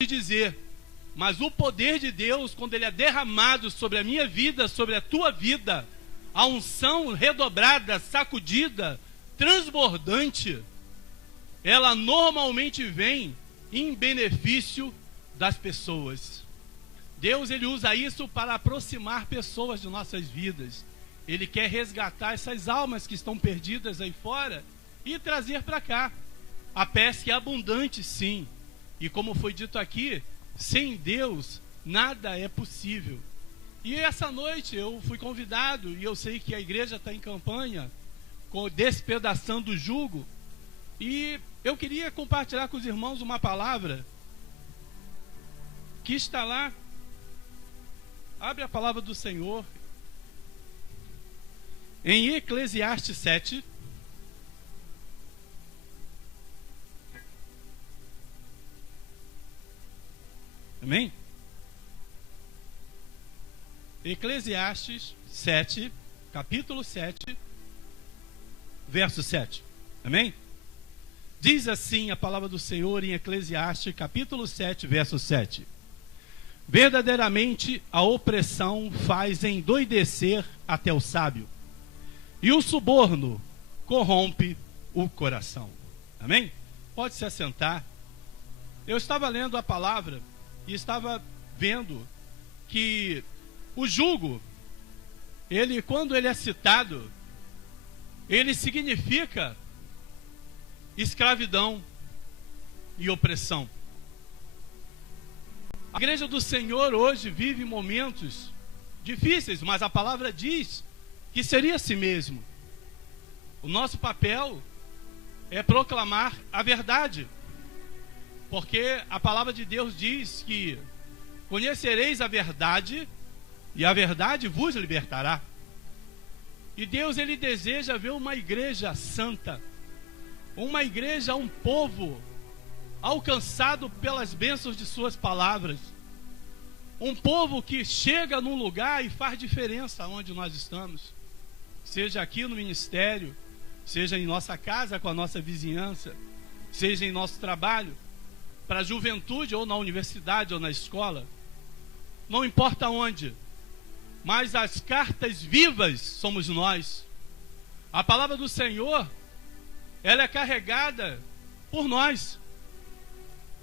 de dizer, mas o poder de Deus, quando ele é derramado sobre a minha vida, sobre a tua vida, a unção redobrada, sacudida, transbordante, ela normalmente vem em benefício das pessoas. Deus, ele usa isso para aproximar pessoas de nossas vidas. Ele quer resgatar essas almas que estão perdidas aí fora e trazer para cá. A pesca é abundante, sim. E como foi dito aqui, sem Deus nada é possível. E essa noite eu fui convidado, e eu sei que a igreja está em campanha, despedaçando o jugo. E eu queria compartilhar com os irmãos uma palavra que está lá. Abre a palavra do Senhor em Eclesiastes 7. Amém? Eclesiastes 7, capítulo 7, verso 7. Amém? Diz assim a palavra do Senhor em Eclesiastes, capítulo 7, verso 7. Verdadeiramente a opressão faz endoidecer até o sábio, e o suborno corrompe o coração. Amém? Pode se assentar. Eu estava lendo a palavra e estava vendo que o jugo, ele, quando ele é citado, ele significa escravidão e opressão. A igreja do Senhor hoje vive momentos difíceis, mas a palavra diz que seria assim mesmo. O nosso papel é proclamar a verdade, porque a palavra de Deus diz que conhecereis a verdade e a verdade vos libertará. E Deus, ele deseja ver uma igreja santa, uma igreja, um povo alcançado pelas bênçãos de suas palavras, um povo que chega num lugar e faz diferença onde nós estamos, seja aqui no ministério, seja em nossa casa com a nossa vizinhança, seja em nosso trabalho, para a juventude ou na universidade ou na escola, não importa onde, mas as cartas vivas somos nós. A palavra do Senhor, ela é carregada por nós.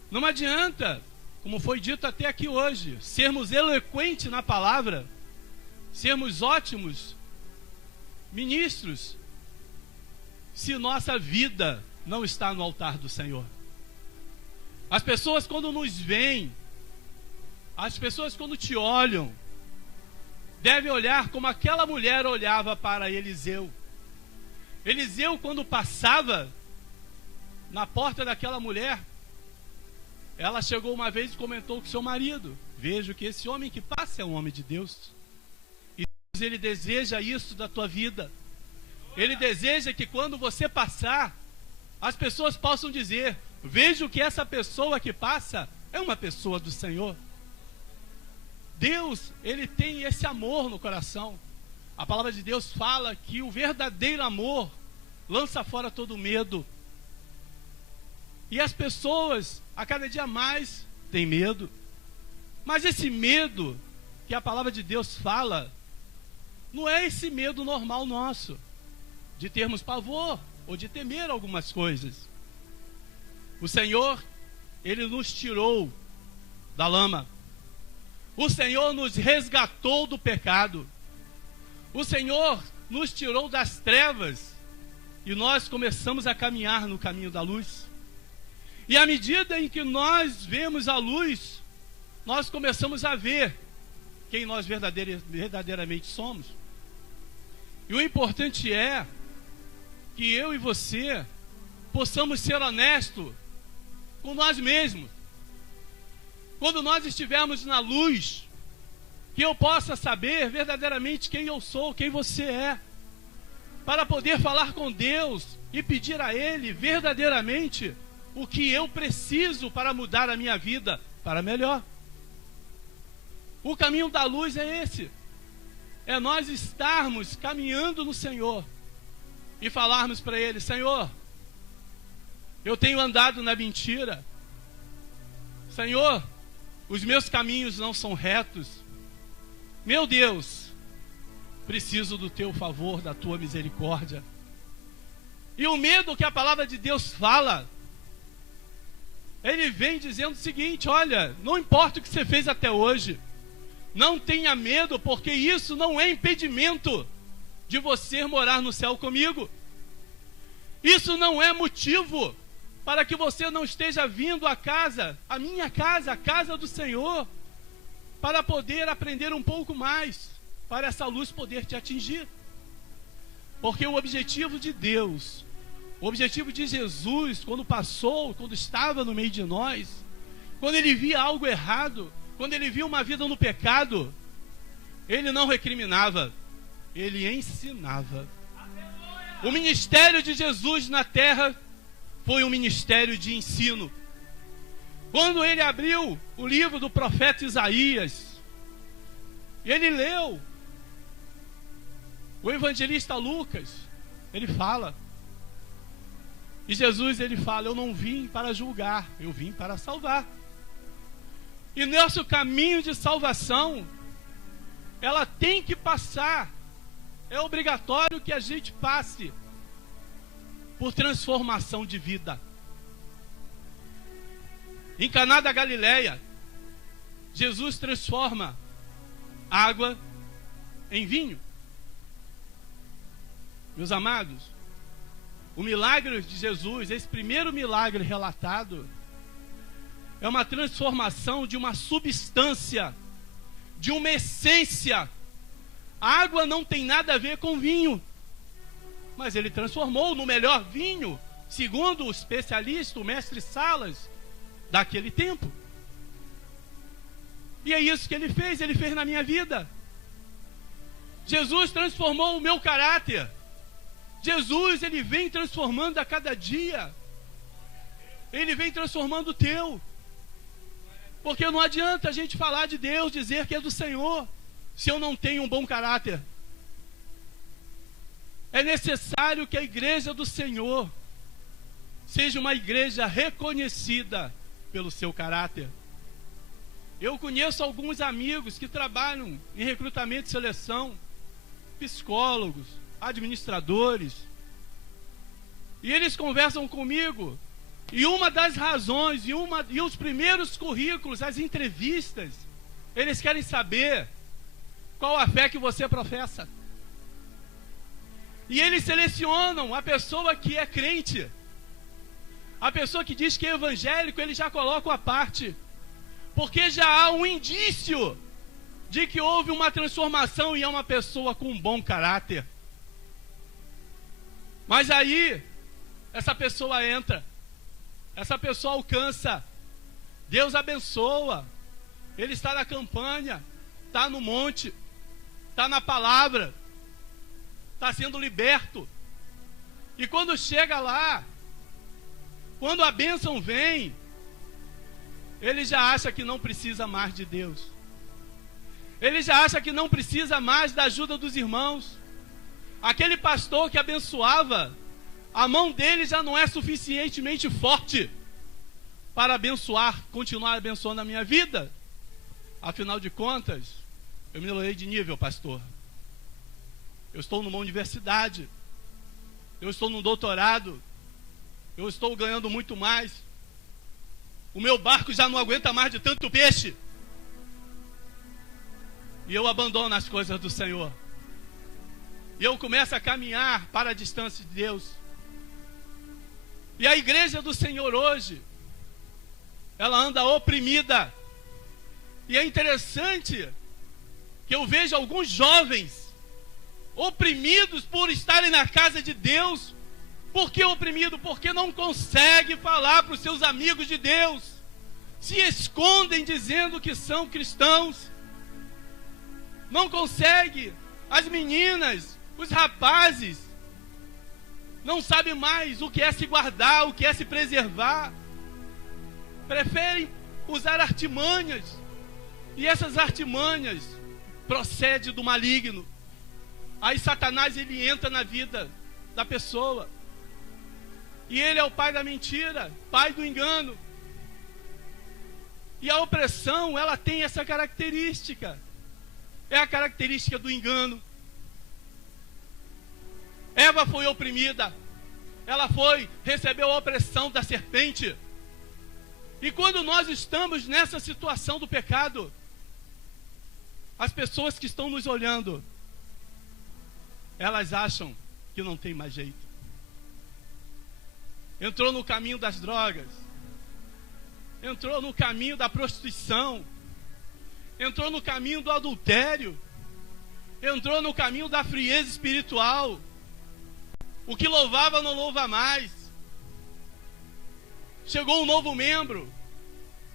Não adianta, como foi dito até aqui hoje, sermos eloquentes na palavra, sermos ótimos ministros, se nossa vida não está no altar do Senhor. As pessoas quando nos veem, as pessoas quando te olham, devem olhar como aquela mulher olhava para Eliseu. Eliseu, quando passava na porta daquela mulher, ela chegou uma vez e comentou com seu marido: vejo que esse homem que passa é um homem de Deus. E Deus, ele deseja isso da tua vida. Ele deseja que quando você passar, as pessoas possam dizer: vejo que essa pessoa que passa é uma pessoa do Senhor. Deus, ele tem esse amor no coração. A palavra de Deus fala que o verdadeiro amor lança fora todo medo. E as pessoas, a cada dia mais, têm medo. Mas esse medo que a palavra de Deus fala, não é esse medo normal nosso, de termos pavor ou de temer algumas coisas. O Senhor, ele nos tirou da lama. O Senhor nos resgatou do pecado. O Senhor nos tirou das trevas e nós começamos a caminhar no caminho da luz. E à medida em que nós vemos a luz, nós começamos a ver quem nós verdadeiramente somos. E o importante é que eu e você possamos ser honestos com nós mesmos. Quando nós estivermos na luz, que eu possa saber verdadeiramente quem eu sou, quem você é, para poder falar com Deus e pedir a Ele verdadeiramente o que eu preciso para mudar a minha vida para melhor. O caminho da luz é esse. É nós estarmos caminhando no Senhor e falarmos para Ele: Senhor, eu tenho andado na mentira. Senhor, os meus caminhos não são retos. Meu Deus, preciso do teu favor, da tua misericórdia. E o medo que a palavra de Deus fala, ele vem dizendo o seguinte: olha, não importa o que você fez até hoje, não tenha medo, porque isso não é impedimento de você morar no céu comigo. Isso não é motivo para que você não esteja vindo à casa, a minha casa, a casa do Senhor, para poder aprender um pouco mais, para essa luz poder te atingir. Porque o objetivo de Deus, o objetivo de Jesus, quando estava no meio de nós, quando ele via algo errado, quando ele via uma vida no pecado, ele não recriminava, ele ensinava. O ministério de Jesus na terra foi um ministério de ensino. Quando ele abriu o livro do profeta Isaías, ele leu, o evangelista Lucas, ele fala, e Jesus ele fala: eu não vim para julgar, eu vim para salvar. E nosso caminho de salvação, ela tem que passar, é obrigatório que a gente passe por transformação de vida. Em Caná da Galileia, Jesus transforma água em vinho. Meus amados, o milagre de Jesus, esse primeiro milagre relatado, é uma transformação de uma substância, de uma essência. A água não tem nada a ver com vinho, mas ele transformou no melhor vinho, segundo o especialista, o mestre Salas, daquele tempo. E é isso que ele fez na minha vida. Jesus transformou o meu caráter. Jesus, ele vem transformando a cada dia. Ele vem transformando o teu. Porque não adianta a gente falar de Deus, dizer que é do Senhor, se eu não tenho um bom caráter. É necessário que a igreja do Senhor seja uma igreja reconhecida pelo seu caráter. Eu conheço alguns amigos que trabalham em recrutamento e seleção, psicólogos, administradores, e eles conversam comigo, e uma das razões, e os primeiros currículos, as entrevistas, eles querem saber qual a fé que você professa. E eles selecionam a pessoa que é crente. A pessoa que diz que é evangélico, eles já colocam à parte. Porque já há um indício de que houve uma transformação e é uma pessoa com um bom caráter. Mas aí, essa pessoa entra, essa pessoa alcança, Deus abençoa, ele está na campanha, está no monte, está na palavra, está sendo liberto. E quando chega lá, quando a bênção vem, ele já acha que não precisa mais de Deus. Ele já acha que não precisa mais da ajuda dos irmãos. Aquele pastor que abençoava, a mão dele já não é suficientemente forte para abençoar, continuar abençoando a minha vida. Afinal de contas, eu me elevei de nível, pastor. Eu estou numa universidade, eu estou num doutorado, eu estou ganhando muito mais. O meu barco já não aguenta mais de tanto peixe. E eu abandono as coisas do Senhor. E eu começo a caminhar para a distância de Deus. E a igreja do Senhor hoje, ela anda oprimida. E é interessante que eu vejo alguns jovens oprimidos por estarem na casa de Deus. Por que oprimido? Porque não consegue falar para os seus amigos de Deus. Se escondem dizendo que são cristãos. Não consegue. As meninas, os rapazes, não sabem mais o que é se guardar, o que é se preservar. Preferem usar artimanhas. E essas artimanhas procedem do maligno. Aí Satanás, ele entra na vida da pessoa. E ele é o pai da mentira, pai do engano. E a opressão, ela tem essa característica. É a característica do engano. Eva foi oprimida. Ela recebeu a opressão da serpente. E quando nós estamos nessa situação do pecado, as pessoas que estão nos olhando, elas acham que não tem mais jeito. Entrou no caminho das drogas, entrou no caminho da prostituição, entrou no caminho do adultério, entrou no caminho da frieza espiritual. O que louvava não louva mais. Chegou um novo membro,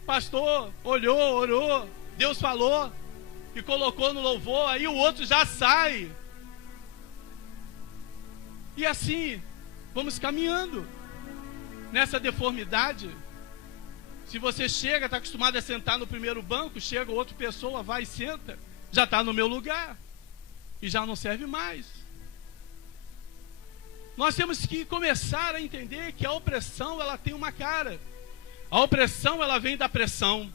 pastor olhou, orou, Deus falou e colocou no louvor, aí o outro já sai. E assim vamos caminhando nessa deformidade. Se você chega, está acostumado a sentar no primeiro banco, chega outra pessoa, vai e senta, já está no meu lugar e já não serve mais. Nós temos que começar a entender que a opressão, ela tem uma cara. A opressão, ela vem da pressão,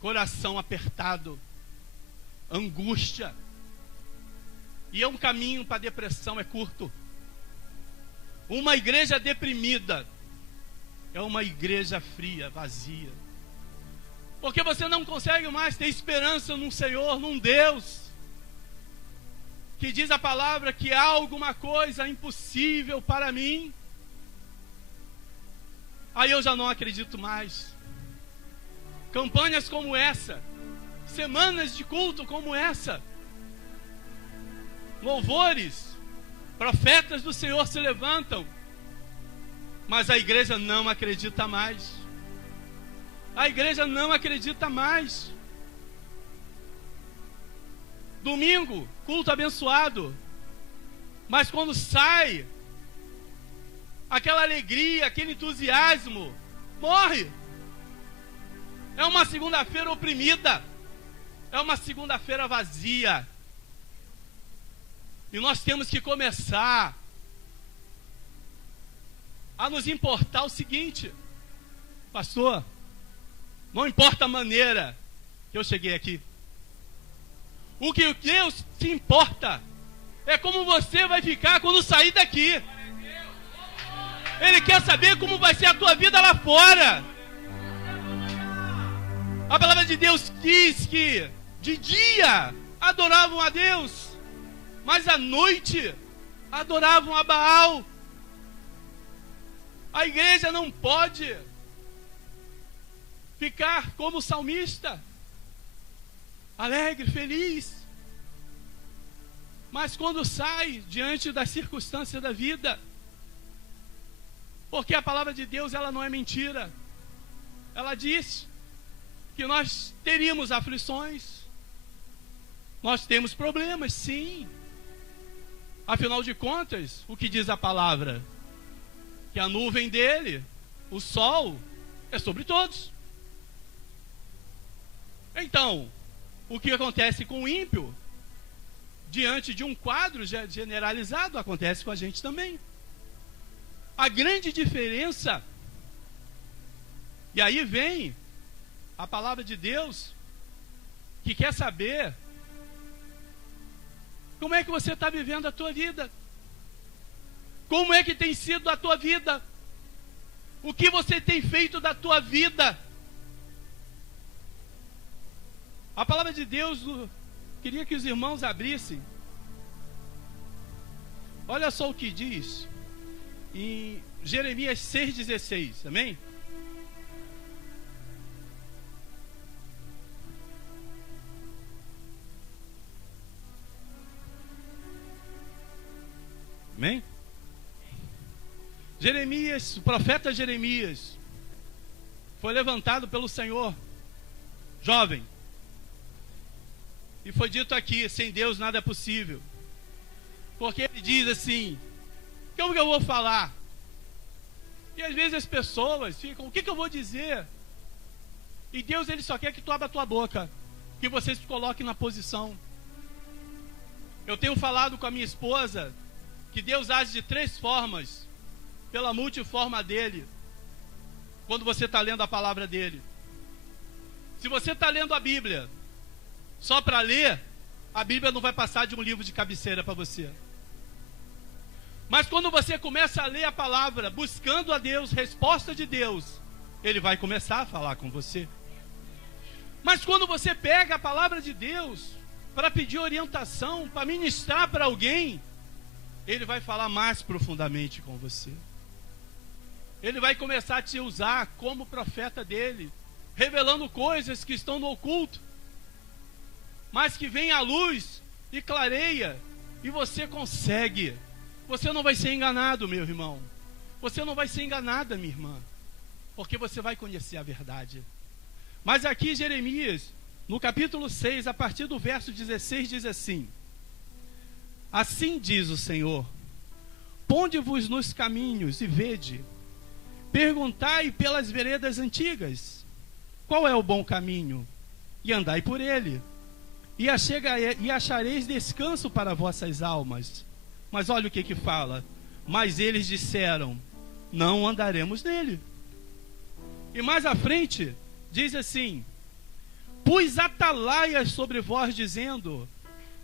coração apertado, angústia. E é um caminho para a depressão, é curto. Uma igreja deprimida é uma igreja fria, vazia. Porque você não consegue mais ter esperança num Senhor, num Deus que diz a palavra que há alguma coisa impossível para mim. Aí eu já não acredito mais. Campanhas como essa, semanas de culto como essa, louvores, profetas do Senhor se levantam, mas a igreja não acredita mais. A igreja não acredita mais. Domingo, culto abençoado, mas quando sai, aquela alegria, aquele entusiasmo, morre. É uma segunda-feira oprimida, é uma segunda-feira vazia. E nós temos que começar a nos importar o seguinte: pastor, não importa a maneira que eu cheguei aqui, o que Deus se importa é como você vai ficar quando sair daqui. Ele quer saber como vai ser a tua vida lá fora. A palavra de Deus diz que de dia adoravam a Deus, mas à noite adoravam a Baal. A igreja não pode ficar como o salmista, alegre, feliz, mas quando sai diante das circunstâncias da vida, porque a palavra de Deus, ela não é mentira. Ela diz que nós teríamos aflições, nós temos problemas, sim. Afinal de contas, o que diz a palavra? Que a nuvem dele, o sol, é sobre todos. Então, o que acontece com o ímpio, diante de um quadro generalizado, acontece com a gente também. A grande diferença, e aí vem a palavra de Deus, que quer saber como é que você está vivendo a tua vida. Como é que tem sido a tua vida? O que você tem feito da tua vida? A palavra de Deus, queria que os irmãos abrissem. Olha só o que diz em Jeremias 6,16, amém? Amém? Jeremias, o profeta Jeremias, foi levantado pelo Senhor, jovem, e foi dito aqui: sem Deus nada é possível. Porque ele diz assim: como que eu vou falar? E às vezes as pessoas ficam: o que eu vou dizer? E Deus, ele só quer que tu abra a tua boca, que você se coloque na posição. Eu tenho falado com a minha esposa que Deus age de 3 formas, pela multiforma dele, quando você está lendo a palavra dele. Se você está lendo a Bíblia só para ler, a Bíblia não vai passar de um livro de cabeceira para você. Mas quando você começa a ler a palavra, buscando a Deus, resposta de Deus, Ele vai começar a falar com você. Mas quando você pega a palavra de Deus para pedir orientação, para ministrar para alguém, Ele vai falar mais profundamente com você. Ele vai começar a te usar como profeta dele, revelando coisas que estão no oculto, mas que vem à luz e clareia, e você consegue. Você não vai ser enganado, meu irmão. Você não vai ser enganada, minha irmã, porque você vai conhecer a verdade. Mas aqui Jeremias, no capítulo 6, a partir do verso 16, diz assim: assim diz o Senhor, ponde-vos nos caminhos e vede, perguntai pelas veredas antigas, qual é o bom caminho, e andai por ele, e achareis descanso para vossas almas. Mas olha o que fala: mas eles disseram, não andaremos nele. E mais à frente, diz assim: pus atalaias sobre vós, dizendo,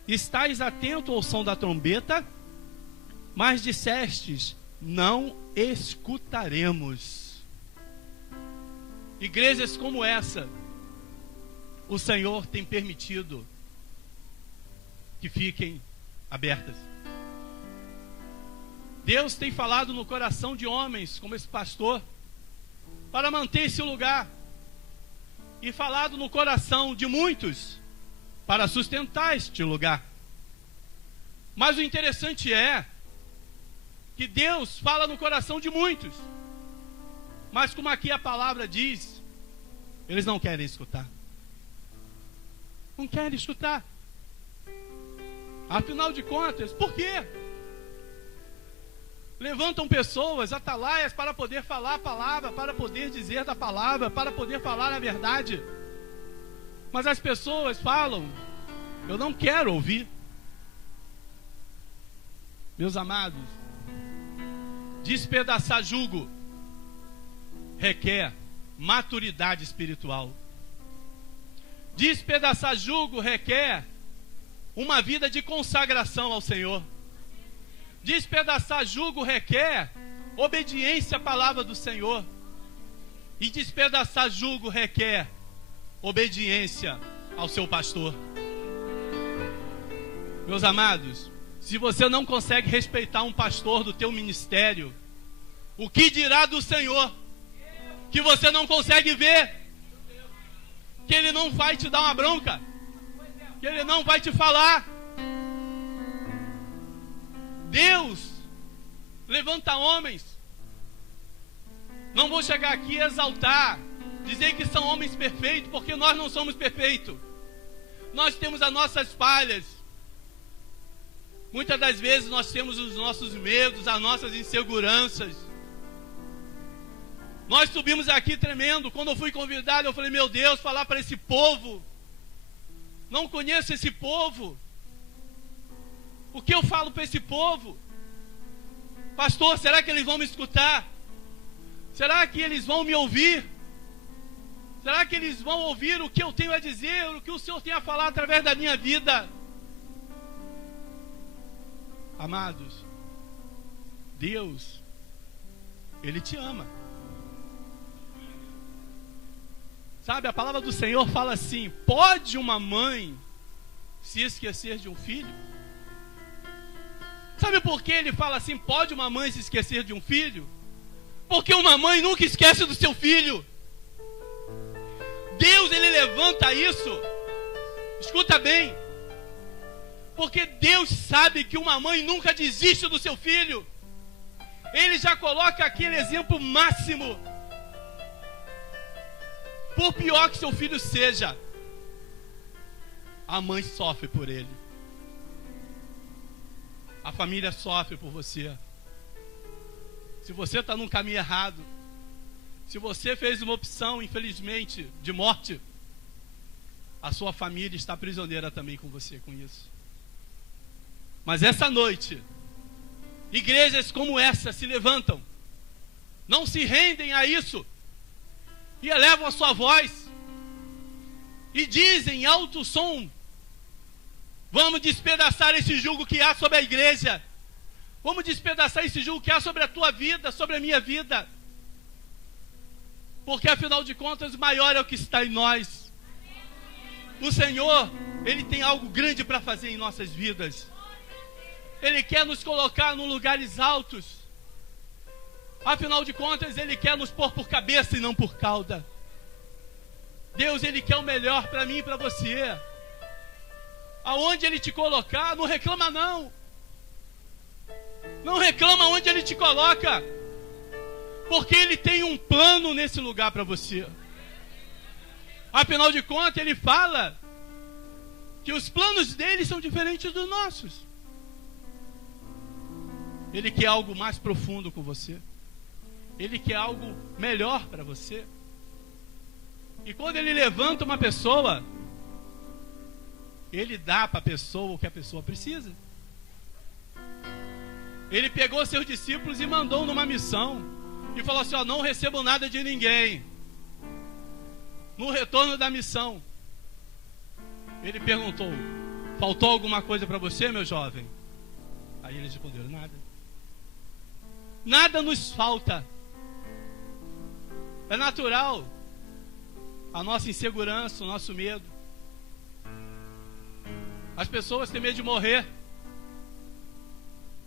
estais atento ao som da trombeta, mas dissestes, não escutaremos. Igrejas como essa, o Senhor tem permitido que fiquem abertas. Deus tem falado no coração de homens, como esse pastor, para manter esse lugar, e falado no coração de muitos, para sustentar este lugar. Mas o interessante é que Deus fala no coração de muitos, mas como aqui a palavra diz, eles não querem escutar. Não querem escutar. Afinal de contas, por quê? Levantam pessoas, atalaias, para poder falar a palavra, para poder dizer da palavra, para poder falar a verdade. Mas as pessoas falam, eu não quero ouvir. Meus amados, despedaçar jugo requer maturidade espiritual. Despedaçar jugo requer uma vida de consagração ao Senhor. Despedaçar jugo requer obediência à palavra do Senhor. E despedaçar jugo requer obediência ao seu pastor. Meus amados, se você não consegue respeitar um pastor do teu ministério, o que dirá do Senhor? Que você não consegue ver, que Ele não vai te dar uma bronca, que Ele não vai te falar. Deus levanta homens. Não vou chegar aqui e exaltar, dizer que são homens perfeitos, porque nós não somos perfeitos. Nós temos as nossas falhas. Muitas das vezes nós temos os nossos medos, as nossas inseguranças. Nós subimos aqui tremendo. Quando eu fui convidado, eu falei, meu Deus, falar para esse povo. Não conheço esse povo. O que eu falo para esse povo? Pastor, será que eles vão me escutar? Será que eles vão me ouvir? Será que eles vão ouvir o que eu tenho a dizer, o que o Senhor tem a falar através da minha vida? Amados, Deus, Ele te ama. Sabe, a palavra do Senhor fala assim: pode uma mãe se esquecer de um filho? Sabe por que Ele fala assim, pode uma mãe se esquecer de um filho? Porque uma mãe nunca esquece do seu filho. Deus, Ele levanta isso. Escuta bem. Porque Deus sabe que uma mãe nunca desiste do seu filho. Ele já coloca aquele exemplo máximo. Por pior que seu filho seja, a mãe sofre por ele. A família sofre por você. Se você está num caminho errado, se você fez uma opção, infelizmente, de morte, a sua família está prisioneira também com você, com isso. Mas essa noite, igrejas como essa se levantam, não se rendem a isso, e elevam a sua voz, e dizem em alto som: vamos despedaçar esse jugo que há sobre a igreja. Vamos despedaçar esse jugo que há sobre a tua vida, sobre a minha vida. Porque afinal de contas, maior é o que está em nós. O Senhor, Ele tem algo grande para fazer em nossas vidas. Ele quer nos colocar em lugares altos. Afinal de contas, Ele quer nos pôr por cabeça e não por cauda. Deus, Ele quer o melhor para mim e para você. Aonde Ele te colocar, não reclama não. Não reclama onde Ele te coloca. Porque Ele tem um plano nesse lugar para você. Afinal de contas, Ele fala que os planos dele são diferentes dos nossos. Ele quer algo mais profundo com você. Ele quer algo melhor para você. E quando Ele levanta uma pessoa, Ele dá para a pessoa o que a pessoa precisa. Ele pegou seus discípulos e mandou numa missão. E falou assim: ó, não recebo nada de ninguém. No retorno da missão, Ele perguntou: faltou alguma coisa para você, meu jovem? Aí eles responderam: nada. Nada nos falta. É natural a nossa insegurança, o nosso medo. As pessoas têm medo de morrer.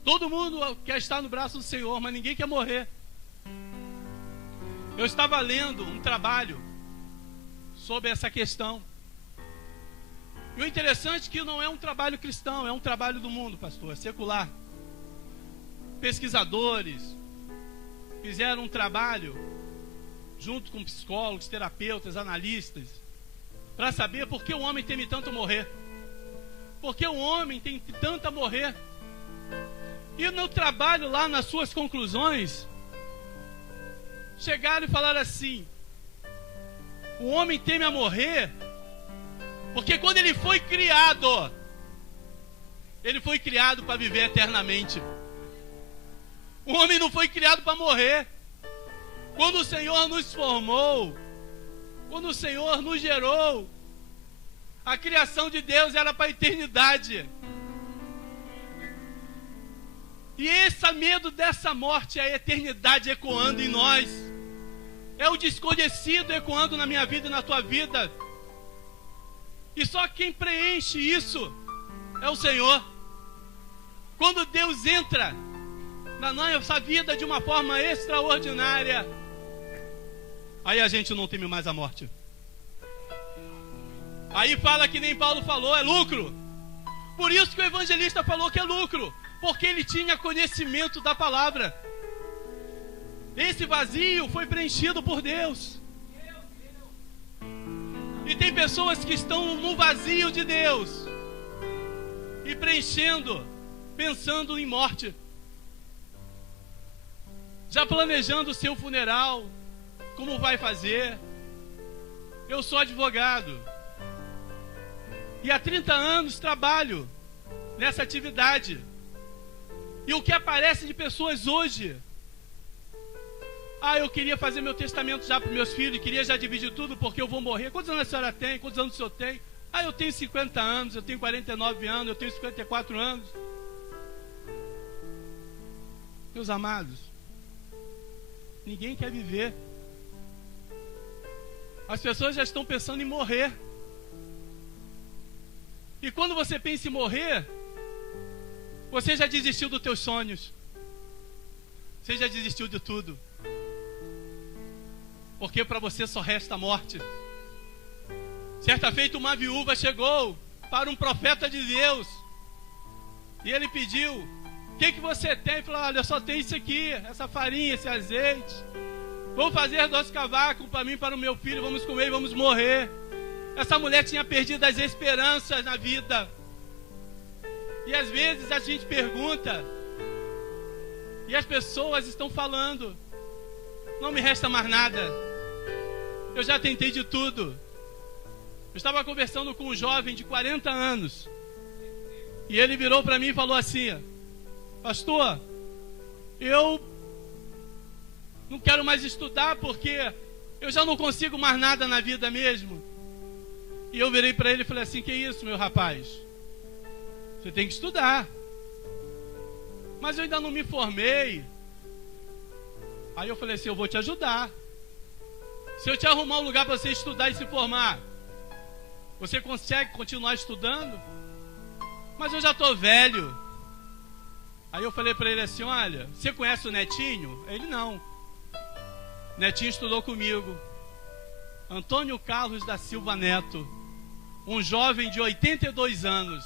Todo mundo quer estar no braço do Senhor, mas ninguém quer morrer. Eu estava lendo um trabalho sobre essa questão. E o interessante é que não é um trabalho cristão, é um trabalho do mundo, pastor, é secular. Pesquisadores fizeram um trabalho junto com psicólogos, terapeutas, analistas, para saber por que o homem teme tanto morrer. Por que o homem tem tanto a morrer? E no trabalho lá, nas suas conclusões, chegaram e falaram assim: o homem teme a morrer porque quando ele foi criado para viver eternamente. O homem não foi criado para morrer. Quando o Senhor nos formou, quando o Senhor nos gerou, a criação de Deus era para a eternidade. E esse medo dessa morte é a eternidade ecoando em nós. É o desconhecido ecoando na minha vida e na tua vida. E só quem preenche isso é o Senhor. Quando Deus entra na nossa vida de uma forma extraordinária, aí a gente não teme mais a morte. Aí fala que nem Paulo falou, é lucro. Por isso que o evangelista falou que é lucro, porque ele tinha conhecimento da palavra. Esse vazio foi preenchido por Deus. E tem pessoas que estão no vazio de Deus e preenchendo, pensando em morte, já planejando o seu funeral, como vai fazer. Eu sou advogado e há 30 anos trabalho nessa atividade. E o que aparece de pessoas hoje: eu queria fazer meu testamento já para os meus filhos, queria já dividir tudo porque eu vou morrer. Quantos anos a senhora tem? Quantos anos o senhor tem? Eu tenho 50 anos, eu tenho 49 anos, eu tenho 54 anos. Meus amados, ninguém quer viver. As pessoas já estão pensando em morrer. E quando você pensa em morrer, você já desistiu dos teus sonhos. Você já desistiu de tudo. Porque para você só resta a morte. Certa feita uma viúva chegou para um profeta de Deus. E ele pediu: o que você tem? Ele falou: olha, eu só tenho isso aqui, essa farinha, esse azeite. Vou fazer 2 cavacos para mim e para o meu filho, vamos comer e vamos morrer. Essa mulher tinha perdido as esperanças na vida. E às vezes a gente pergunta, e as pessoas estão falando: não me resta mais nada, eu já tentei de tudo. Eu estava conversando com um jovem de 40 anos, e ele virou para mim e falou assim: pastor, eu não quero mais estudar porque eu já não consigo mais nada na vida mesmo. E eu virei para ele e falei assim: que isso, meu rapaz? Você tem que estudar. Mas eu ainda não me formei. Aí eu falei assim: eu vou te ajudar. Se eu te arrumar um lugar para você estudar e se formar, você consegue continuar estudando? Mas eu já estou velho. Aí eu falei para ele assim: olha, você conhece o Netinho? Ele: não. Netinho estudou comigo. Antônio Carlos da Silva Neto, um jovem de 82 anos,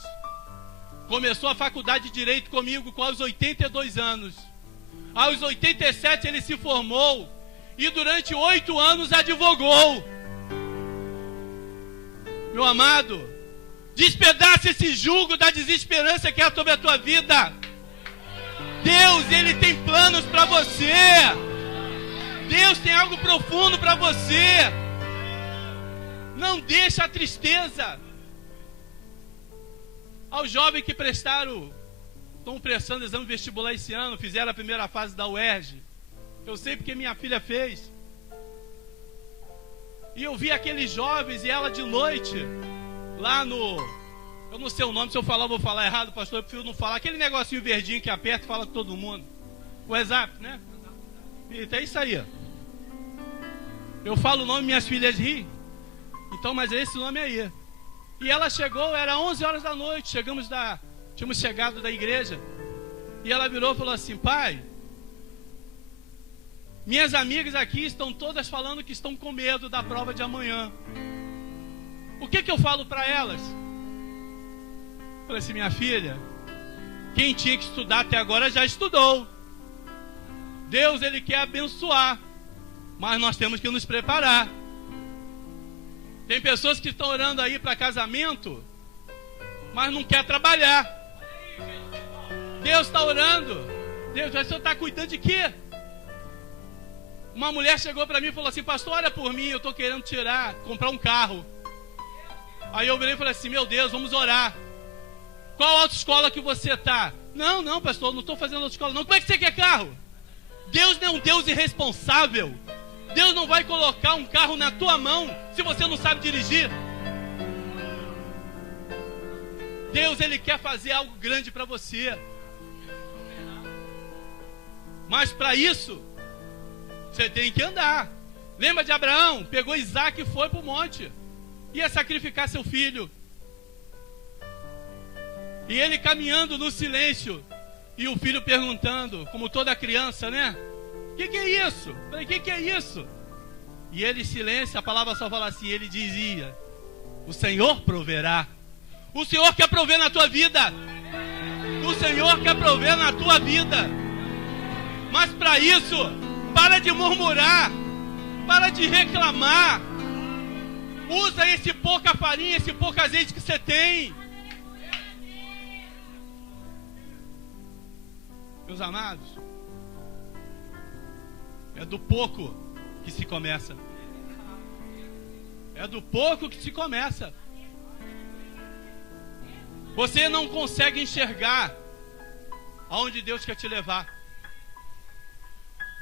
começou a faculdade de Direito comigo com aos 82 anos. Aos 87 ele se formou e durante 8 anos advogou. Meu amado, despedaça esse jugo da desesperança que é sobre a tua vida. Deus, Ele tem planos para você. Deus tem algo profundo para você. Não deixa a tristeza. Aos jovens que estão prestando exame vestibular esse ano, fizeram a primeira fase da UERJ. Eu sei porque minha filha fez. E eu vi aqueles jovens e ela de noite, lá no... Eu não sei o nome, se eu falar, eu vou falar errado, pastor, eu prefiro não falar. Aquele negocinho verdinho que aperta e fala com todo mundo. O WhatsApp, né? Eita, é isso aí. Eu falo o nome, minhas filhas riem. Então, mas é esse nome aí. E ela chegou, era 11 horas da noite, tínhamos chegado da igreja. E ela virou e falou assim: pai, minhas amigas aqui estão todas falando que estão com medo da prova de amanhã. O que eu falo para elas? Eu falei assim: minha filha, quem tinha que estudar até agora já estudou. Deus, Ele quer abençoar, mas nós temos que nos preparar. Tem pessoas que estão orando aí para casamento, mas não quer trabalhar. Deus está orando. Deus, o senhor está cuidando de quê? Uma mulher chegou para mim e falou assim: pastor, ora por mim, eu estou querendo comprar um carro. Aí eu virei e falei assim: meu Deus, vamos orar. Qual autoescola que você está? Não, pastor, não estou fazendo autoescola não. Como é que você quer carro? Deus não é um Deus irresponsável. Deus não vai colocar um carro na tua mão se você não sabe dirigir. Deus, Ele quer fazer algo grande para você. Mas para isso, você tem que andar. Lembra de Abraão? Pegou Isaac e foi para o monte. Ia sacrificar seu filho. E ele caminhando no silêncio. E o filho perguntando, como toda criança, né? O que é isso? Eu falei: o que é isso? E ele em silêncio, a palavra só fala assim, ele dizia: o Senhor proverá. O Senhor quer prover na tua vida. O Senhor quer prover na tua vida. Mas para isso, para de murmurar, para de reclamar. Usa esse pouca farinha, esse pouco azeite que você tem. Meus amados, é do pouco que se começa. É do pouco que se começa. Você não consegue enxergar aonde Deus quer te levar.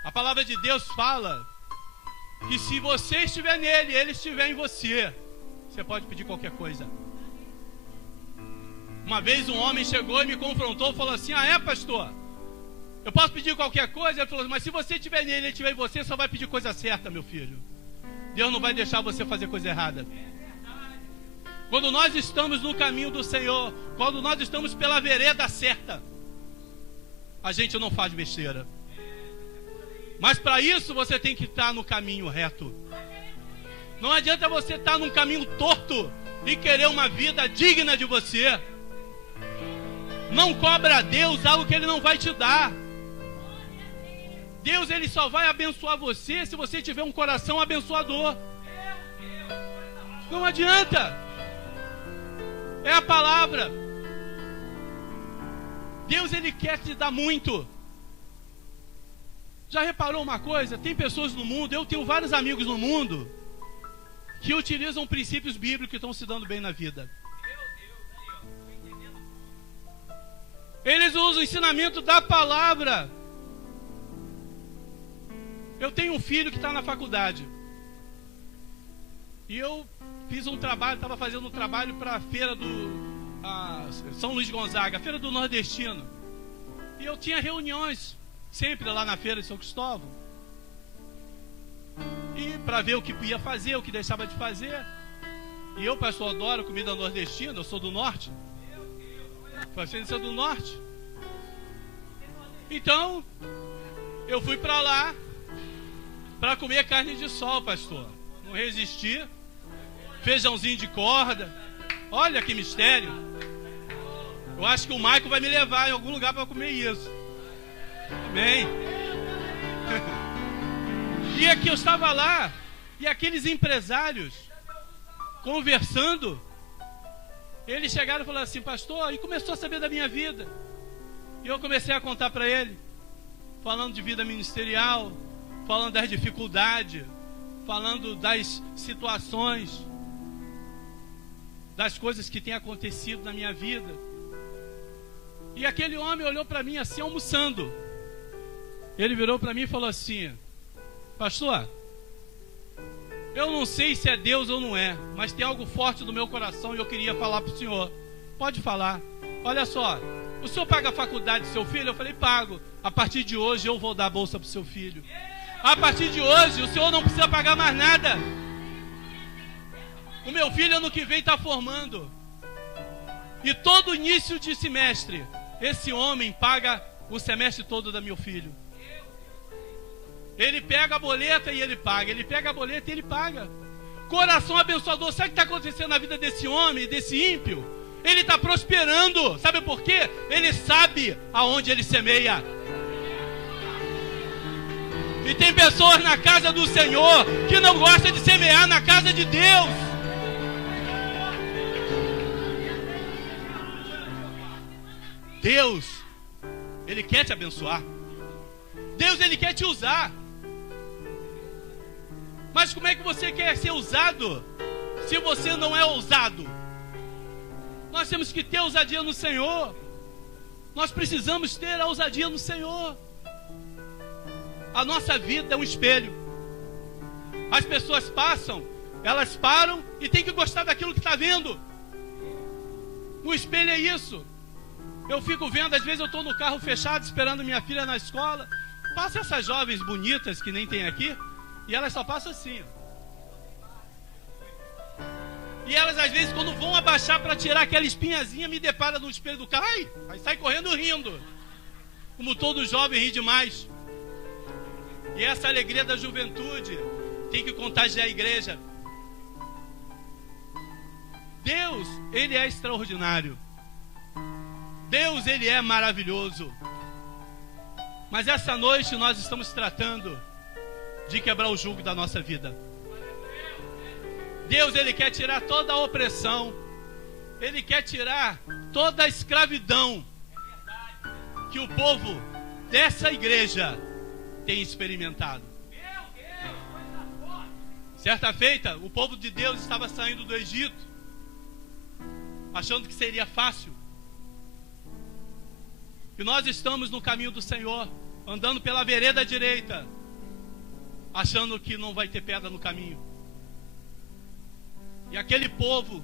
A palavra de Deus fala que se você estiver nele, ele estiver em você, você pode pedir qualquer coisa. Uma vez um homem chegou e me confrontou e falou assim: ah, é, pastor? Eu posso pedir qualquer coisa? Ele falou assim: mas se você estiver nele e ele estiver em você, só vai pedir coisa certa, meu filho. Deus não vai deixar você fazer coisa errada. Quando nós estamos no caminho do Senhor, quando nós estamos pela vereda certa, a gente não faz besteira. Mas para isso você tem que estar no caminho reto. Não adianta você estar num caminho torto e querer uma vida digna de você. Não cobra a Deus algo que Ele não vai te dar. Deus, Ele só vai abençoar você se você tiver um coração abençoador. Não adianta. É a palavra. Deus, Ele quer te dar muito. Já reparou uma coisa? Tem pessoas no mundo, eu tenho vários amigos no mundo, que utilizam princípios bíblicos e estão se dando bem na vida. Eles usam o ensinamento da palavra. Eu tenho um filho que está na faculdade. E eu fiz um trabalho, estava fazendo um trabalho para a feira do São Luís Gonzaga, a feira do nordestino. E eu tinha reuniões sempre lá na feira de São Cristóvão. E para ver o que ia fazer, o que deixava de fazer. E eu, pastor, adoro comida nordestina, eu sou do norte. Sou do norte. Então, eu fui para lá para comer carne de sol, pastor. Não resisti. Feijãozinho de corda. Olha que mistério. Eu acho que o Maico vai me levar em algum lugar para comer isso. Amém. E aqui eu estava lá, e aqueles empresários conversando, eles chegaram e falaram assim: pastor, e começou a saber da minha vida. E eu comecei a contar para ele, falando de vida ministerial, falando das dificuldades, falando das situações, das coisas que têm acontecido na minha vida. E aquele homem olhou para mim assim, almoçando. Ele virou para mim e falou assim: pastor, eu não sei se é Deus ou não é, mas tem algo forte no meu coração e eu queria falar para o senhor. Pode falar. Olha só, o senhor paga a faculdade do seu filho? Eu falei: pago. A partir de hoje eu vou dar a bolsa para o seu filho. A partir de hoje o senhor não precisa pagar mais nada. O meu filho ano que vem está formando. E todo início de semestre, esse homem paga o semestre todo do meu filho. Ele pega a boleta e ele paga. Ele pega a boleta e ele paga. Coração abençoador. Sabe o que está acontecendo na vida desse homem, desse ímpio? Ele está prosperando. Sabe por quê? Ele sabe aonde ele semeia. E tem pessoas na casa do Senhor que não gostam de semear na casa de Deus. Deus, Ele quer te abençoar. Deus, Ele quer te usar. Mas como é que você quer ser usado se você não é ousado? Nós temos que ter ousadia no Senhor. Nós precisamos ter a ousadia no Senhor. A nossa vida é um espelho. As pessoas passam, elas param e tem que gostar daquilo que está vendo. O espelho é isso. Eu fico vendo, às vezes eu estou no carro fechado esperando minha filha na escola. Passa essas jovens bonitas que nem tem aqui. E elas só passam assim, ó. E elas às vezes quando vão abaixar para tirar aquela espinhazinha, me deparam no espelho do carro. Ai, aí sai correndo rindo. Como todo jovem ri demais. E essa alegria da juventude tem que contagiar a igreja. Deus, Ele é extraordinário. Deus, Ele é maravilhoso. Mas essa noite nós estamos tratando de quebrar o jugo da nossa vida. Deus, Ele quer tirar toda a opressão. Ele quer tirar toda a escravidão que o povo dessa igreja tem experimentado. Certa feita, o povo de Deus estava saindo do Egito, achando que seria fácil. E nós estamos no caminho do Senhor, andando pela vereda direita, achando que não vai ter pedra no caminho. E aquele povo,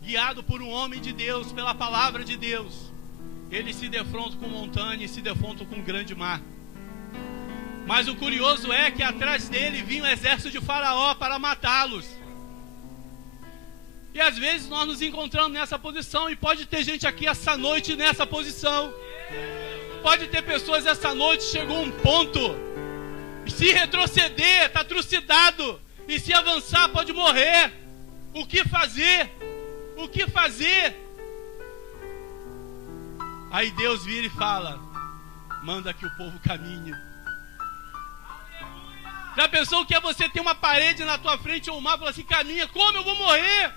guiado por um homem de Deus, pela palavra de Deus, eles se defrontam com montanha e se defrontam com um grande mar. Mas o curioso é que atrás dele vinha o exército de Faraó para matá-los. E às vezes nós nos encontramos nessa posição, e pode ter gente aqui essa noite nessa posição. Pode ter pessoas essa noite, chegou um ponto, se retroceder, está trucidado, e se avançar pode morrer. O que fazer? O que fazer? Aí Deus vira e fala: manda que o povo caminhe. Já pensou o que é você ter uma parede na tua frente ou um mar e falar assim: caminha? Como eu vou morrer?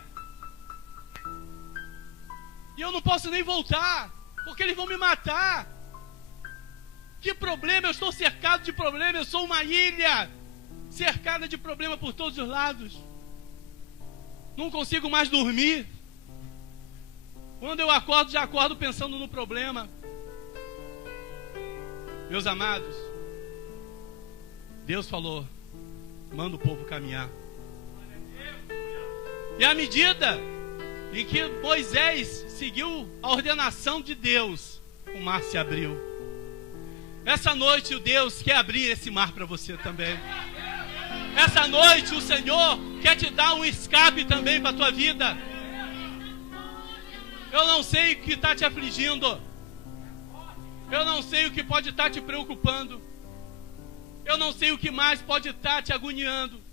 E eu não posso nem voltar, porque eles vão me matar. Que problema? Eu estou cercado de problema. Eu sou uma ilha cercada de problema por todos os lados. Não consigo mais dormir. Quando eu acordo, já acordo pensando no problema. Meus amados, Deus falou: manda o povo caminhar. E à medida em que Moisés seguiu a ordenação de Deus, o mar se abriu. Essa noite o Deus quer abrir esse mar para você também. Essa noite o Senhor quer te dar um escape também para a tua vida. Eu não sei o que está te afligindo. Eu não sei o que pode estar te preocupando. Eu não sei o que mais pode estar te agoniando.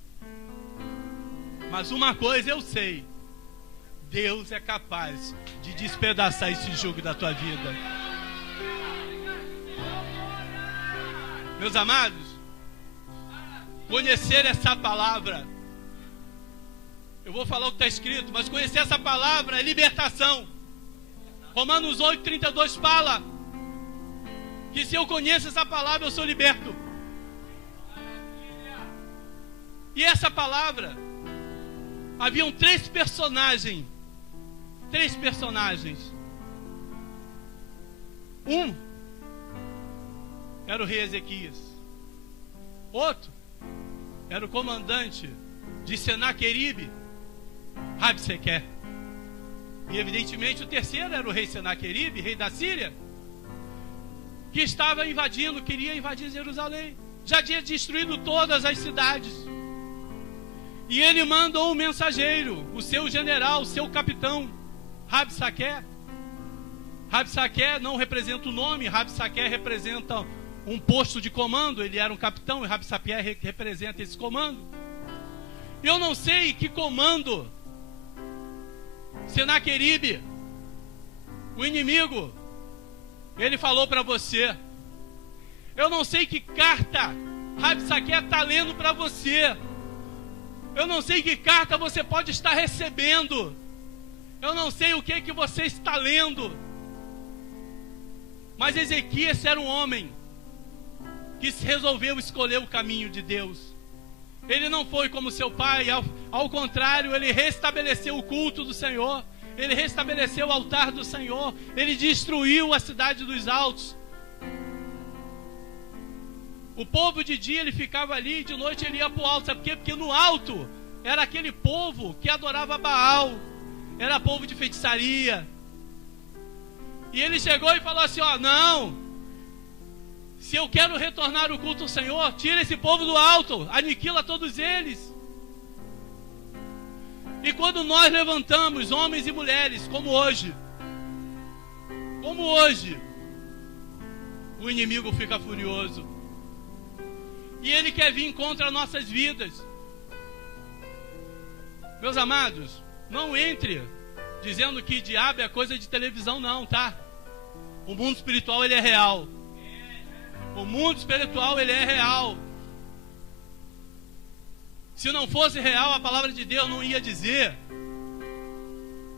Mas uma coisa eu sei: Deus é capaz de despedaçar esse jugo da tua vida. Meus amados, conhecer essa palavra, eu vou falar o que está escrito, mas conhecer essa palavra é libertação. Romanos 8:32 fala que se eu conheço essa palavra, eu sou liberto. E essa palavra, haviam três personagens. Um era o rei Ezequias. Outro era o comandante de Senaqueribe, Rabsequer. E evidentemente o terceiro era o rei Senaqueribe, rei da Síria, que estava queria invadir Jerusalém. Já tinha destruído todas as cidades. E ele mandou um mensageiro, o seu general, o seu capitão, Rabsaquer. Rabsaquer não representa o nome, Rabsaquer representa um posto de comando. Ele era um capitão e Rabsaquer representa esse comando. Eu não sei que comando Senaqueribe, o inimigo, ele falou para você. Eu não sei que carta Rabsaquer está lendo para você. Eu não sei que carta você pode estar recebendo. Eu não sei o que você está lendo. Mas Ezequias era um homem que resolveu escolher o caminho de Deus. Ele não foi como seu pai, ao contrário, ele restabeleceu o culto do Senhor. Ele restabeleceu o altar do Senhor. Ele destruiu a cidade dos altos. O povo de dia ele ficava ali, de noite ele ia para o alto. Sabe por quê? Porque no alto era aquele povo que adorava Baal. Era povo de feitiçaria. E ele chegou e falou assim: não, se eu quero retornar o culto ao Senhor, tira esse povo do alto, aniquila todos eles. E quando nós levantamos, homens e mulheres, como hoje, o inimigo fica furioso. E ele quer vir contra nossas vidas. Meus amados, não entre dizendo que diabo é coisa de televisão, não, tá? O mundo espiritual, ele é real. O mundo espiritual, ele é real. Se não fosse real, a palavra de Deus não ia dizer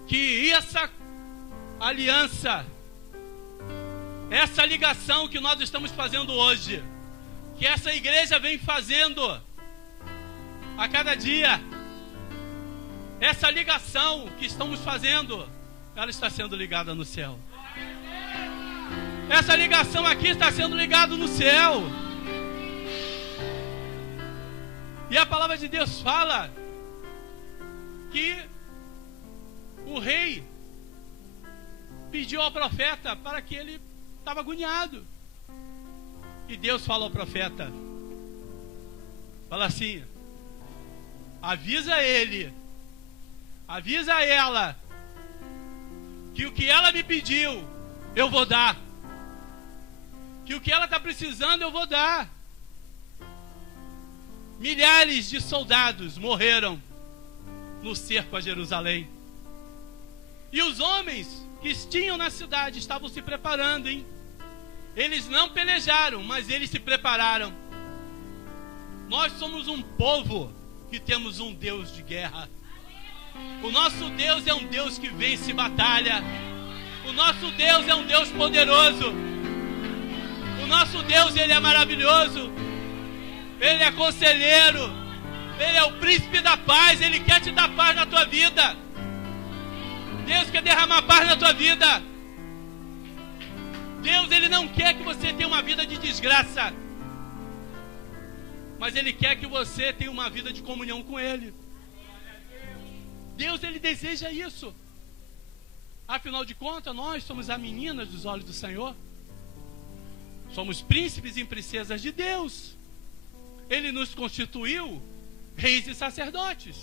que essa aliança, essa ligação que nós estamos fazendo hoje, que essa igreja vem fazendo a cada dia, essa ligação que estamos fazendo, ela está sendo ligada no céu. Essa ligação aqui está sendo ligada no céu. E a palavra de Deus fala que o rei pediu ao profeta para que ele estava agoniado. E Deus fala ao profeta, fala assim: avisa ele, avisa ela, que o que ela me pediu, eu vou dar. Que o que ela está precisando, eu vou dar. Milhares de soldados morreram no cerco a Jerusalém. E os homens que tinham na cidade estavam se preparando, hein? Eles não pelejaram, mas eles se prepararam. Nós somos um povo que temos um Deus de guerra. O nosso Deus é um Deus que vence batalha. O nosso Deus é um Deus poderoso. O nosso Deus, ele é maravilhoso. Ele é conselheiro. Ele é o príncipe da paz. Ele quer te dar paz na tua vida. Deus quer derramar paz na tua vida. Deus, ele não quer que você tenha uma vida de desgraça, mas ele quer que você tenha uma vida de comunhão com ele. Deus, Ele deseja isso. Afinal de contas, nós somos as meninas dos olhos do Senhor. Somos príncipes e princesas de Deus. Ele nos constituiu reis e sacerdotes.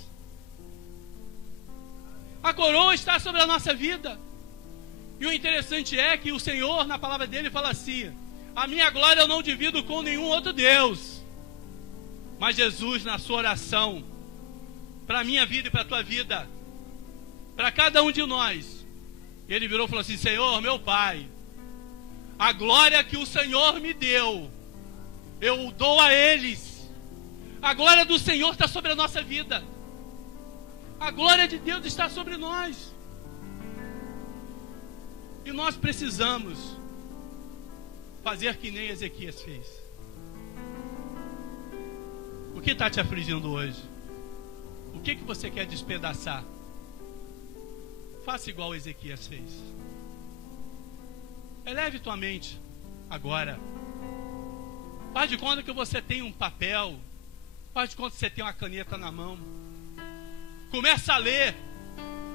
A coroa está sobre a nossa vida. E o interessante é que o Senhor, na palavra dele, fala assim: a minha glória eu não divido com nenhum outro Deus. Mas Jesus, na sua oração, para a minha vida e para a tua vida, para cada um de nós, ele virou e falou assim: Senhor, meu Pai, a glória que o Senhor me deu, eu dou a eles. A glória do Senhor está sobre a nossa vida. A glória de Deus está sobre nós. E nós precisamos fazer que nem Ezequias fez. O que está te afligindo hoje? O que você quer despedaçar? Faça igual Ezequias fez. Eleve tua mente agora. Faz de conta que você tem um papel. Faz de conta que você tem uma caneta na mão. Começa a ler.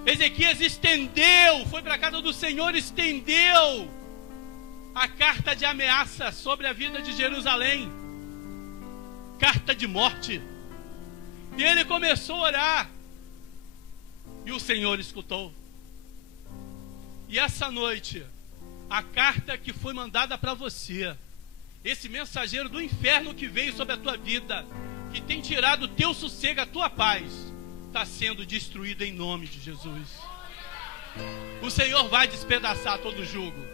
Ezequias estendeu, foi para a casa do Senhor, estendeu a carta de ameaça sobre a vida de Jerusalém. Carta de morte. E ele começou a orar. E o Senhor escutou. E essa noite, a carta que foi mandada para você, esse mensageiro do inferno que veio sobre a tua vida, que tem tirado o teu sossego, a tua paz, está sendo destruído em nome de Jesus. O Senhor vai despedaçar todo o jugo.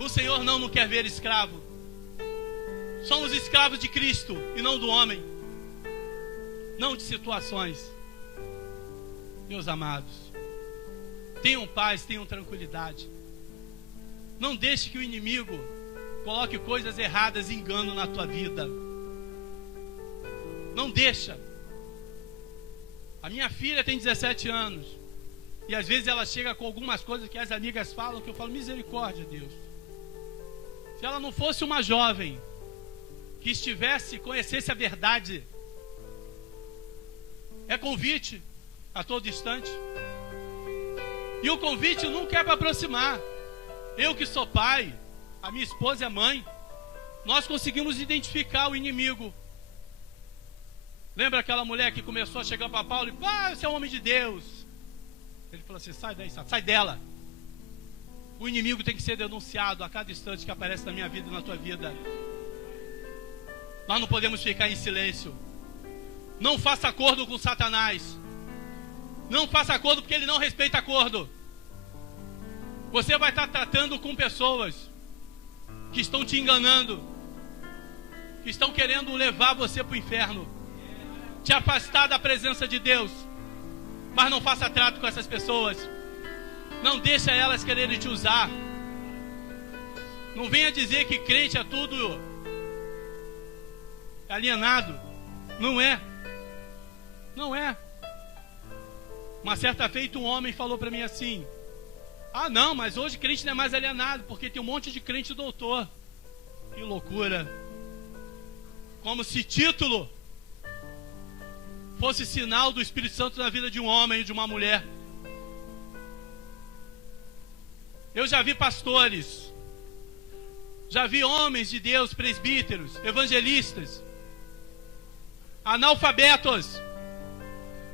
O Senhor não quer ver escravo. Somos escravos de Cristo e não do homem, não de situações. Meus amados, tenham paz, tenham tranquilidade. Não deixe que o inimigo coloque coisas erradas e engano na tua vida. Não deixa. A minha filha tem 17 anos. E às vezes ela chega com algumas coisas que as amigas falam, que eu falo: misericórdia, Deus. Se ela não fosse uma jovem que conhecesse a verdade, é convite a todo instante. E o convite nunca é para aproximar. Eu que sou pai, a minha esposa é mãe, nós conseguimos identificar o inimigo. Lembra aquela mulher que começou a chegar para Paulo e: você é um homem de Deus. Ele falou assim: sai daí, sai dela. O inimigo tem que ser denunciado a cada instante que aparece na minha vida e na tua vida. Nós não podemos ficar em silêncio. Não faça acordo com Satanás. Não faça acordo, porque ele não respeita acordo. Você vai estar tratando com pessoas que estão te enganando, que estão querendo levar você para o inferno, te afastar da presença de Deus. Mas não faça trato com essas pessoas. Não deixa elas quererem te usar. Não venha dizer que crente é tudo alienado. Não é. Não é. Uma certa feita um homem falou para mim assim: não, mas hoje crente não é mais alienado, porque tem um monte de crente doutor. Que loucura. Como se título fosse sinal do Espírito Santo na vida de um homem e de uma mulher. Eu já vi pastores, já vi homens de Deus, presbíteros, evangelistas, analfabetos,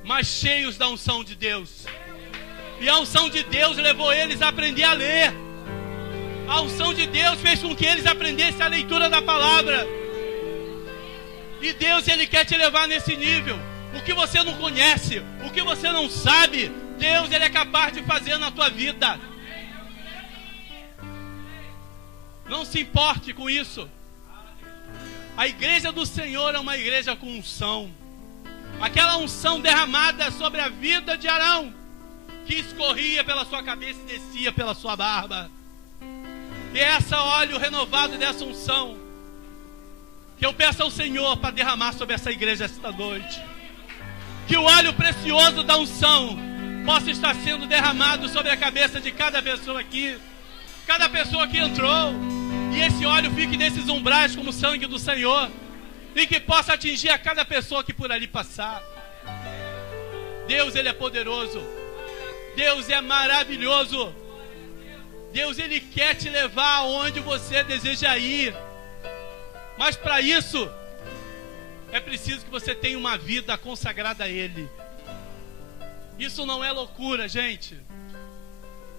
mas cheios da unção de Deus. E a unção de Deus levou eles a aprender a ler. A unção de Deus fez com que eles aprendessem a leitura da palavra. E Deus, Ele quer te levar nesse nível. O que você não conhece, o que você não sabe, Deus, Ele é capaz de fazer na tua vida. Não se importe com isso. A igreja do Senhor é uma igreja com unção. Aquela unção derramada sobre a vida de Arão, que escorria pela sua cabeça e descia pela sua barba. E essa óleo renovado dessa unção, que eu peço ao Senhor para derramar sobre essa igreja esta noite. Que o óleo precioso da unção possa estar sendo derramado sobre a cabeça de cada pessoa aqui, cada pessoa que entrou, e esse óleo fique nesses umbrais como o sangue do Senhor, e que possa atingir a cada pessoa que por ali passar. Deus, Ele é poderoso. Deus é maravilhoso. Deus, Ele quer te levar aonde você deseja ir. Mas para isso, é preciso que você tenha uma vida consagrada a Ele. Isso não é loucura, gente.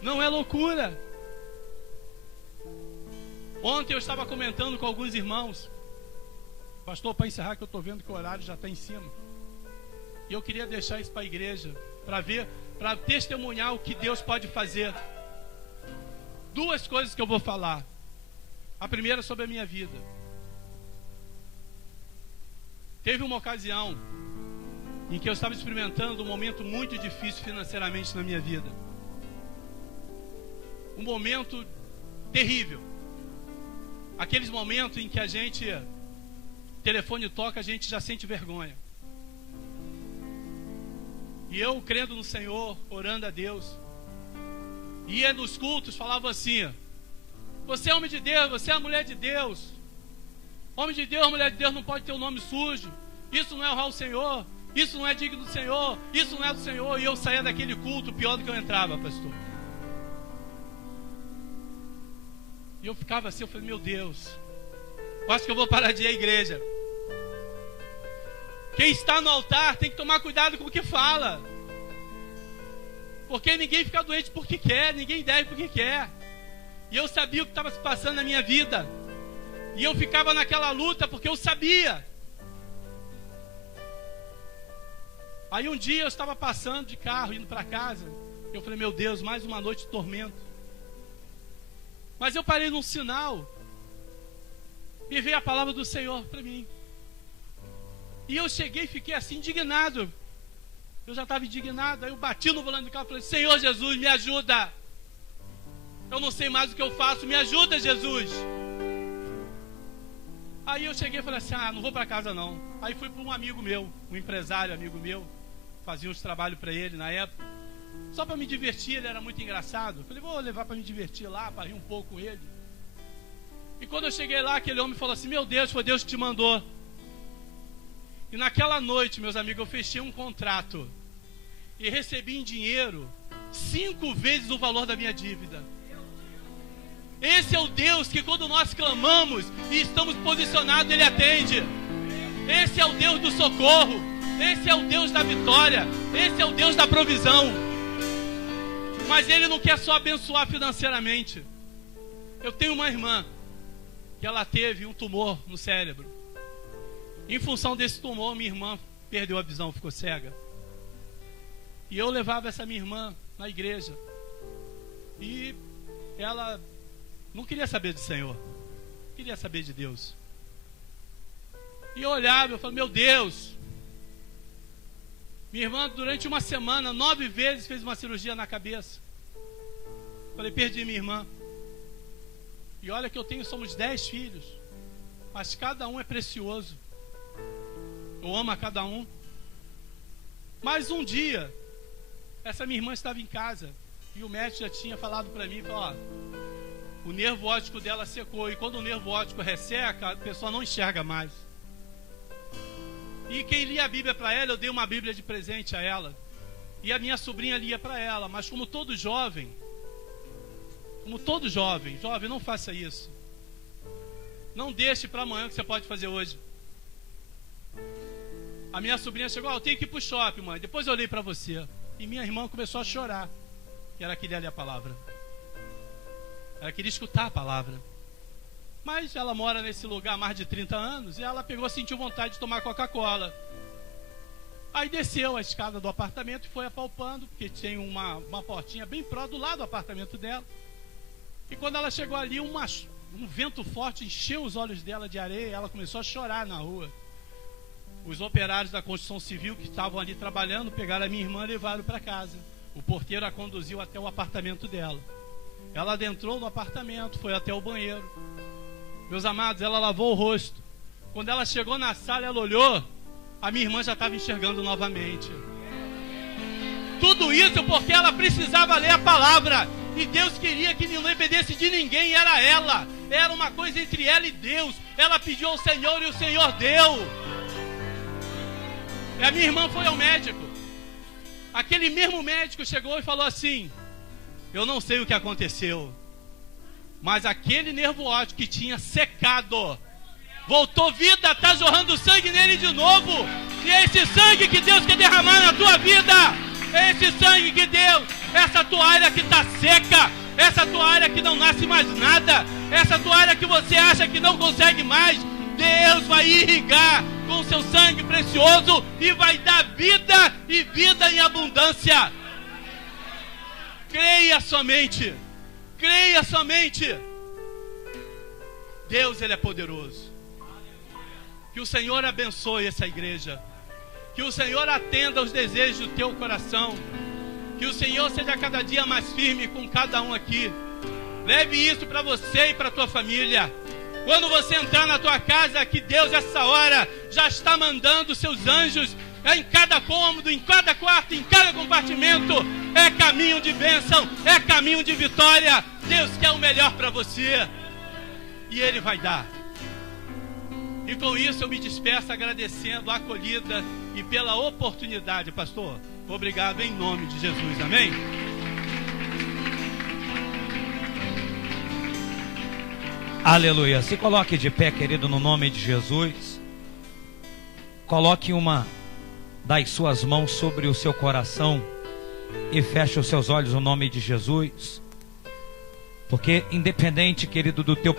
Não é loucura. Ontem eu estava comentando com alguns irmãos. Pastor, para encerrar, que eu estou vendo que o horário já está em cima. E eu queria deixar isso para a igreja, para testemunhar o que Deus pode fazer. Duas coisas que eu vou falar. A primeira sobre a minha vida. Teve uma ocasião em que eu estava experimentando um momento muito difícil financeiramente na minha vida. Um momento terrível. Aqueles momentos em que a gente, o telefone toca, a gente já sente vergonha. E eu, crendo no Senhor, orando a Deus, ia nos cultos, falava assim: você é homem de Deus, você é mulher de Deus. Homem de Deus, mulher de Deus não pode ter o nome sujo. Isso não é honrar o Senhor. Isso não é digno do Senhor. Isso não é do Senhor. E eu saía daquele culto pior do que eu entrava, pastor. E eu ficava assim, eu falei: meu Deus, eu acho que eu vou parar de ir à igreja. Quem está no altar tem que tomar cuidado com o que fala. Porque ninguém fica doente porque quer. Ninguém deve porque quer. E eu sabia o que estava se passando na minha vida. E eu ficava naquela luta porque eu sabia. Aí um dia eu estava passando de carro, indo para casa. Eu falei: meu Deus, mais uma noite de tormento. Mas eu parei num sinal e veio a palavra do Senhor para mim. E eu cheguei e fiquei assim, indignado. Eu já estava indignado. Aí eu bati no volante do carro e falei: Senhor Jesus, me ajuda. Eu não sei mais o que eu faço, me ajuda, Jesus. Aí eu cheguei e falei assim: não vou para casa não. Aí fui para um amigo meu, um empresário amigo meu. Fazia uns trabalhos para ele na época. Só para me divertir, ele era muito engraçado. Eu falei: vou levar para me divertir lá, para rir um pouco com ele. E quando eu cheguei lá, aquele homem falou assim: meu Deus, foi Deus que te mandou. E naquela noite, meus amigos, eu fechei um contrato e recebi em dinheiro 5 vezes o valor da minha dívida. Esse é o Deus que, quando nós clamamos e estamos posicionados, Ele atende. Esse é o Deus do socorro. Esse é o Deus da vitória. Esse é o Deus da provisão. Mas Ele não quer só abençoar financeiramente. Eu tenho uma irmã que ela teve um tumor no cérebro. Em função desse tumor, minha irmã perdeu a visão, ficou cega. E eu levava essa minha irmã na igreja. E ela não queria saber do Senhor, queria saber de Deus. E eu olhava, eu falava: meu Deus. Minha irmã, durante uma semana, 9 vezes fez uma cirurgia na cabeça. Falei: perdi minha irmã. E olha que somos 10 filhos, mas cada um é precioso. Eu amo a cada um. Mas um dia, essa minha irmã estava em casa e o médico já tinha falado para mim, falou: o nervo óptico dela secou. E quando o nervo óptico resseca, a pessoa não enxerga mais. E quem lia a Bíblia para ela, eu dei uma Bíblia de presente a ela. E a minha sobrinha lia para ela. Mas como todo jovem, jovem, não faça isso. Não deixe para amanhã o que você pode fazer hoje. A minha sobrinha chegou: eu tenho que ir para o shopping, mãe, depois eu olhei para você. E minha irmã começou a chorar. E ela queria ler a palavra. Ela queria escutar a palavra. Mas ela mora nesse lugar há mais de 30 anos. E ela sentiu vontade de tomar Coca-Cola. Aí desceu a escada do apartamento e foi apalpando, porque tem uma portinha bem do lado do apartamento dela. E quando ela chegou ali, um vento forte encheu os olhos dela de areia. E ela começou a chorar na rua. Os operários da construção civil que estavam ali trabalhando pegaram a minha irmã e levaram para casa. O porteiro a conduziu até o apartamento dela. Ela adentrou no apartamento, foi até o banheiro. Meus amados, ela lavou o rosto. Quando ela chegou na sala, ela olhou, a minha irmã já estava enxergando novamente. Tudo isso porque ela precisava ler a palavra. E Deus queria que não dependesse de ninguém, era ela. Era uma coisa entre ela e Deus. Ela pediu ao Senhor e o Senhor deu. E a minha irmã foi ao médico. Aquele mesmo médico chegou e falou assim: eu não sei o que aconteceu, mas aquele nervo óptico que tinha secado voltou vida, está jorrando sangue nele de novo. E é esse sangue que Deus quer derramar na tua vida. É esse sangue que Deus, essa tua área que está seca, essa tua área que não nasce mais nada, essa tua área que você acha que não consegue mais, Deus vai irrigar com seu sangue precioso e vai dar vida e vida em abundância. Creia somente. Creia somente. Deus, Ele é poderoso. Que o Senhor abençoe essa igreja. Que o Senhor atenda aos desejos do teu coração. Que o Senhor seja cada dia mais firme com cada um aqui. Leve isso para você e para a tua família. Quando você entrar na tua casa, que Deus, essa hora, já está mandando seus anjos em cada cômodo, em cada quarto, em cada compartimento. É caminho de bênção, é caminho de vitória. Deus quer o melhor para você. E Ele vai dar. E com isso eu me despeço agradecendo a acolhida e pela oportunidade, pastor. Obrigado em nome de Jesus, amém? Aleluia. Se coloque de pé, querido, no nome de Jesus. Coloque uma das suas mãos sobre o seu coração e feche os seus olhos no nome de Jesus. Porque independente, querido, do teu